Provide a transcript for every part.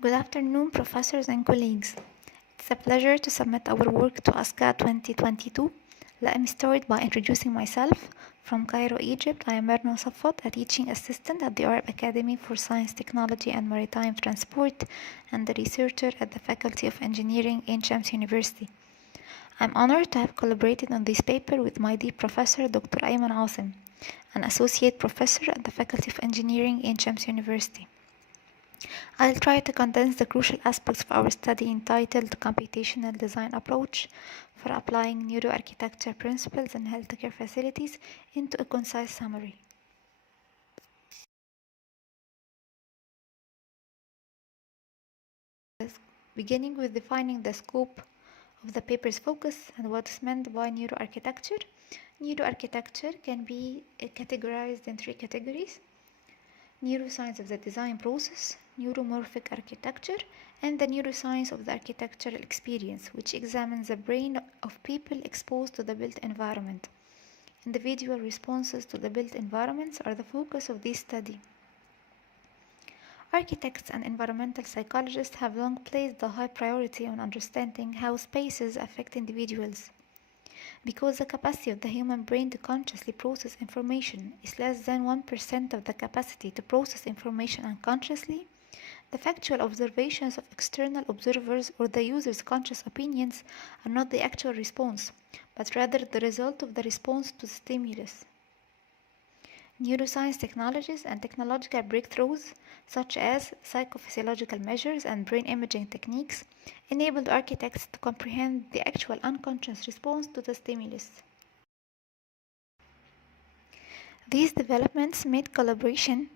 Good afternoon, professors and colleagues. It's a pleasure to submit our work to ASCAAD 2022. Let me start by introducing myself. From Cairo, Egypt, I am Merna Safwat, a teaching assistant at the Arab Academy for Science, Technology and Maritime Transport and a researcher at the Faculty of Engineering in Shams University. I'm honored to have collaborated on this paper with my dear professor, Dr. Ayman Asim, an associate professor at the Faculty of Engineering in Shams University. I'll try to condense the crucial aspects of our study entitled Computational Design Approach for Applying Neuro-architecture Principles in Healthcare Facilities into a concise summary. Beginning with defining the scope of the paper's focus and what is meant by neuroarchitecture. Neuroarchitecture can be categorized in three categories: neuroscience of the design process, neuromorphic architecture, and the neuroscience of the architectural experience, which examines the brain of people exposed to the built environment. Individual responses to the built environments are the focus of this study. Architects and environmental psychologists have long placed a high priority on understanding how spaces affect individuals. Because the capacity of the human brain to consciously process information is less than 1% of the capacity to process information unconsciously, the factual observations of external observers or the user's conscious opinions are not the actual response, but rather the result of the response to the stimulus. Neuroscience technologies and technological breakthroughs, such as psychophysiological measures and brain imaging techniques, enabled architects to comprehend the actual unconscious response to the stimulus. These developments made collaboration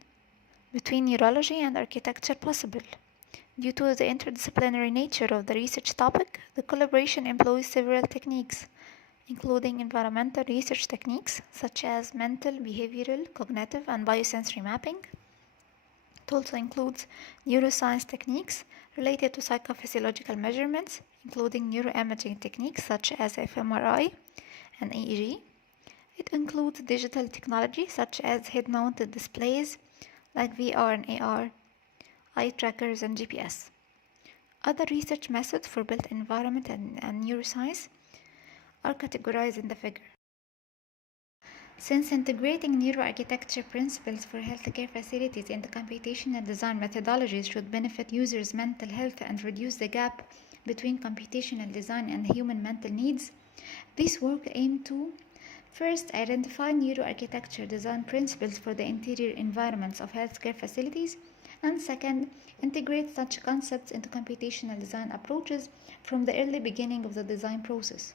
between neurology and architecture possible. Due to the interdisciplinary nature of the research topic, the collaboration employs several techniques, including environmental research techniques such as mental, behavioral, cognitive, and biosensory mapping. It also includes neuroscience techniques related to psychophysiological measurements, including neuroimaging techniques such as fMRI and EEG. It includes digital technology such as head-mounted displays like VR and AR, eye trackers, and GPS. Other research methods for built environment and neuroscience are categorized in the figure. Since integrating neuroarchitecture principles for healthcare facilities into computational design methodologies should benefit users' mental health and reduce the gap between computational design and human mental needs, this work aimed to first identify neuroarchitecture design principles for the interior environments of healthcare facilities, and second, integrate such concepts into computational design approaches from the early beginning of the design process.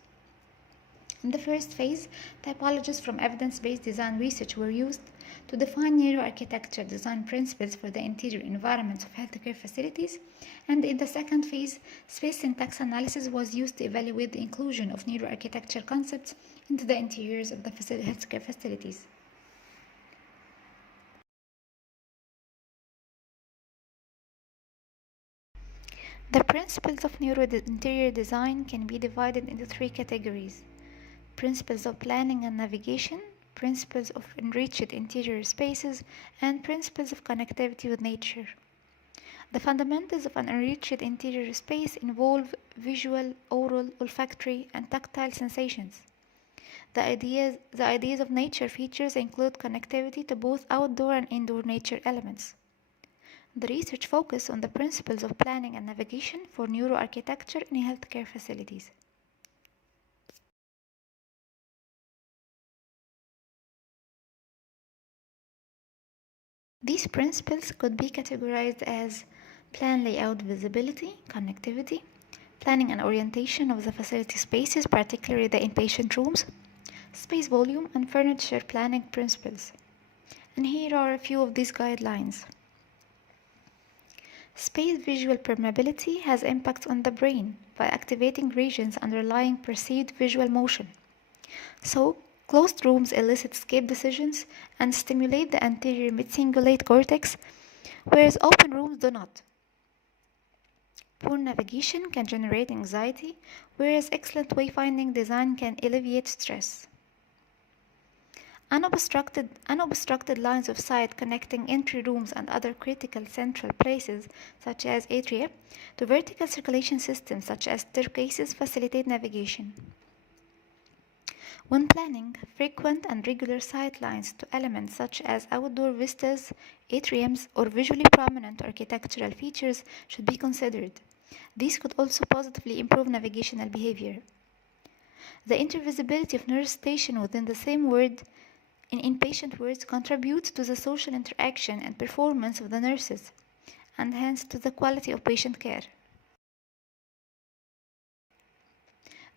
In the first phase, typologies from evidence-based design research were used to define neuroarchitecture design principles for the interior environments of healthcare facilities, and in the second phase, space syntax analysis was used to evaluate the inclusion of neuroarchitecture concepts into the interiors of the healthcare facilities. The principles of neuro-interior design can be divided into three categories: principles of planning and navigation, principles of enriched interior spaces, and principles of connectivity with nature. The fundamentals of an enriched interior space involve visual, oral, olfactory, and tactile sensations. The ideas of nature features include connectivity to both outdoor and indoor nature elements. The research focused on the principles of planning and navigation for neuroarchitecture in healthcare facilities. These principles could be categorized as plan layout visibility, connectivity, planning and orientation of the facility spaces, particularly the inpatient rooms, space volume, and furniture planning principles. And here are a few of these guidelines. Space visual permeability has impacts on the brain by activating regions underlying perceived visual motion. So, closed rooms elicit escape decisions and stimulate the anterior mid-cingulate cortex, whereas open rooms do not. Poor navigation can generate anxiety, whereas excellent wayfinding design can alleviate stress. Unobstructed lines of sight connecting entry rooms and other critical central places, such as atria, to vertical circulation systems, such as staircases, facilitate navigation. When planning, frequent and regular sight lines to elements such as outdoor vistas, atriums, or visually prominent architectural features should be considered. These could also positively improve navigational behavior. The intervisibility of nurse station within the same word in inpatient words contributes to the social interaction and performance of the nurses, and hence to the quality of patient care.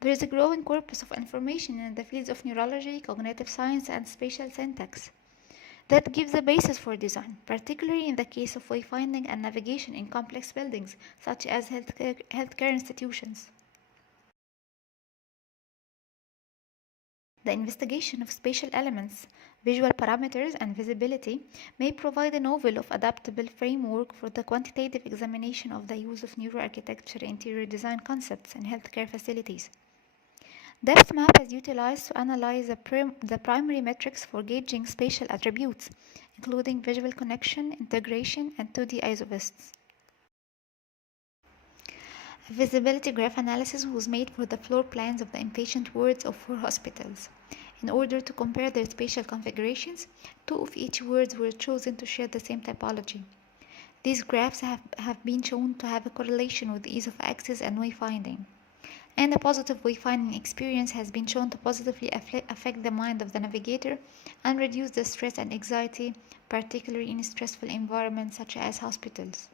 There is a growing corpus of information in the fields of neurology, cognitive science, and spatial syntax that gives a basis for design, particularly in the case of wayfinding and navigation in complex buildings, such as healthcare institutions. The investigation of spatial elements, visual parameters, and visibility may provide a novel of adaptable framework for the quantitative examination of the use of neuro-architecture interior design concepts in healthcare facilities. Depth map is utilized to analyze the primary metrics for gauging spatial attributes, including visual connection, integration, and 2D isovists. A visibility graph analysis was made for the floor plans of the inpatient wards of 4 hospitals. In order to compare their spatial configurations, 2 of each wards were chosen to share the same typology. These graphs have been shown to have a correlation with ease of access and wayfinding. And a positive wayfinding experience has been shown to positively affect the mind of the navigator and reduce the stress and anxiety, particularly in stressful environments such as hospitals.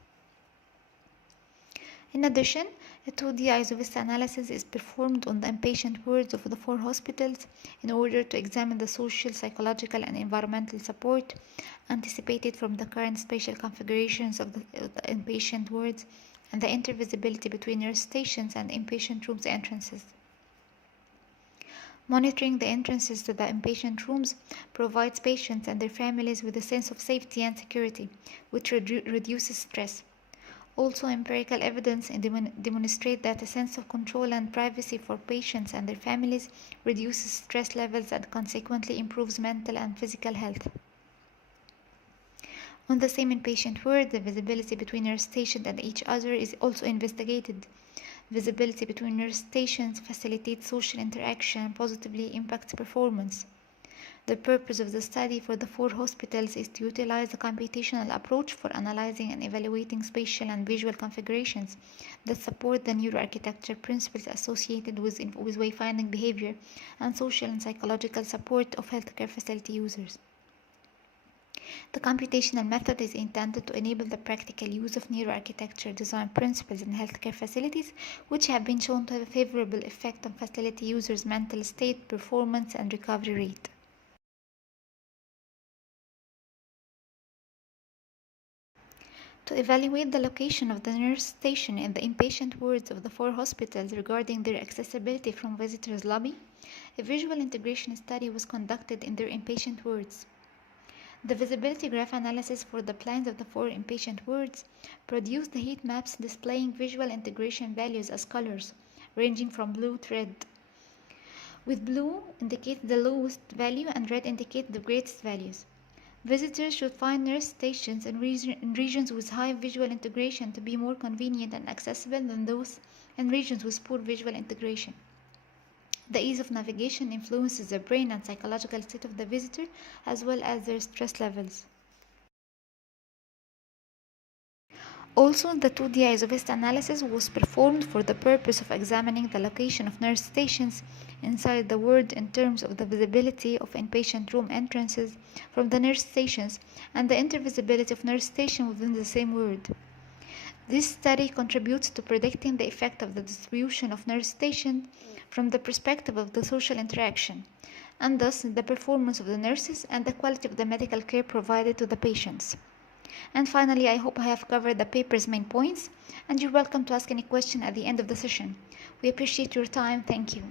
In addition, a 2D Isovist analysis is performed on the inpatient wards of the 4 hospitals in order to examine the social, psychological, and environmental support anticipated from the current spatial configurations of the inpatient wards and the intervisibility between nurse stations and inpatient rooms entrances. Monitoring the entrances to the inpatient rooms provides patients and their families with a sense of safety and security, which reduces stress. Also, empirical evidence demonstrates that a sense of control and privacy for patients and their families reduces stress levels and consequently improves mental and physical health. On the same inpatient ward, the visibility between nurse stations and each other is also investigated. Visibility between nurse stations facilitates social interaction and positively impacts performance. The purpose of the study for the 4 hospitals is to utilize a computational approach for analyzing and evaluating spatial and visual configurations that support the neuro-architecture principles associated with wayfinding behavior and social and psychological support of healthcare facility users. The computational method is intended to enable the practical use of neuro-architecture design principles in healthcare facilities, which have been shown to have a favorable effect on facility users' mental state, performance, and recovery rate. To evaluate the location of the nurse station in the inpatient wards of the 4 hospitals regarding their accessibility from visitors' lobby, a visual integration study was conducted in their inpatient wards. The visibility graph analysis for the plans of the 4 inpatient wards produced the heat maps displaying visual integration values as colors, ranging from blue to red, with blue indicates the lowest value and red indicates the greatest values. Visitors should find nurse stations in regions with high visual integration to be more convenient and accessible than those in regions with poor visual integration. The ease of navigation influences the brain and psychological state of the visitor as well as their stress levels. Also, the 2D Isovist analysis was performed for the purpose of examining the location of nurse stations inside the ward in terms of the visibility of inpatient room entrances from the nurse stations and the intervisibility of nurse station within the same ward. This study contributes to predicting the effect of the distribution of nurse stations from the perspective of the social interaction, and thus the performance of the nurses and the quality of the medical care provided to the patients. And finally, I hope I have covered the paper's main points, and you're welcome to ask any question at the end of the session. We appreciate your time. Thank you.